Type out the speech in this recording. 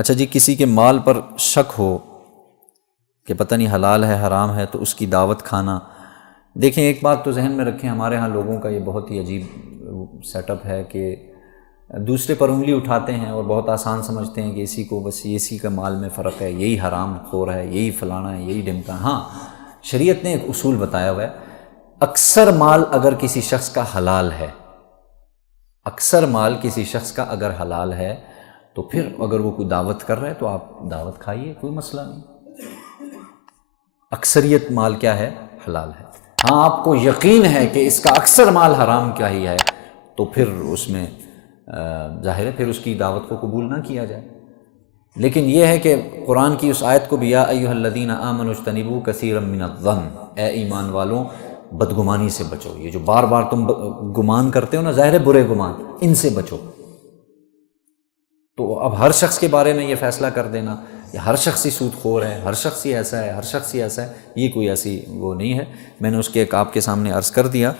اچھا جی، کسی کے مال پر شک ہو کہ پتہ نہیں حلال ہے حرام ہے تو اس کی دعوت کھانا. دیکھیں ایک بات تو ذہن میں رکھیں، ہمارے ہاں لوگوں کا یہ بہت ہی عجیب سیٹ اپ ہے کہ دوسرے پر انگلی اٹھاتے ہیں اور بہت آسان سمجھتے ہیں کہ اسی کو بس اسی کا مال میں فرق ہے، یہی حرام خور ہے، یہی فلانا ہے، یہی ڈمکا. ہاں، شریعت نے ایک اصول بتایا ہوا ہے، اکثر مال اگر کسی شخص کا حلال ہے، اکثر مال کسی شخص کا اگر حلال ہے تو پھر اگر وہ کوئی دعوت کر رہا ہے تو آپ دعوت کھائیے، کوئی مسئلہ نہیں. اکثریت مال کیا ہے؟ حلال ہے. ہاں آپ کو یقین ہے کہ اس کا اکثر مال حرام کیا ہی ہے تو پھر اس میں ظاہر ہے پھر اس کی دعوت کو قبول نہ کیا جائے. لیکن یہ ہے کہ قرآن کی اس آیت کو بھی یا ایھا الذین آمنوا اجتنبوا کثیرا من الظن، اے ایمان والوں بدگمانی سے بچو. یہ جو بار بار تم گمان کرتے ہو نا، ظاہر ہے برے گمان، ان سے بچو. تو اب ہر شخص کے بارے میں یہ فیصلہ کر دینا کہ ہر شخص ہی سود خور ہے، ہر شخص ہی ایسا ہے، ہر شخص ہی ایسا ہے، یہ کوئی ایسی وہ نہیں ہے. میں نے اس کے ایک آپ کے سامنے عرض کر دیا.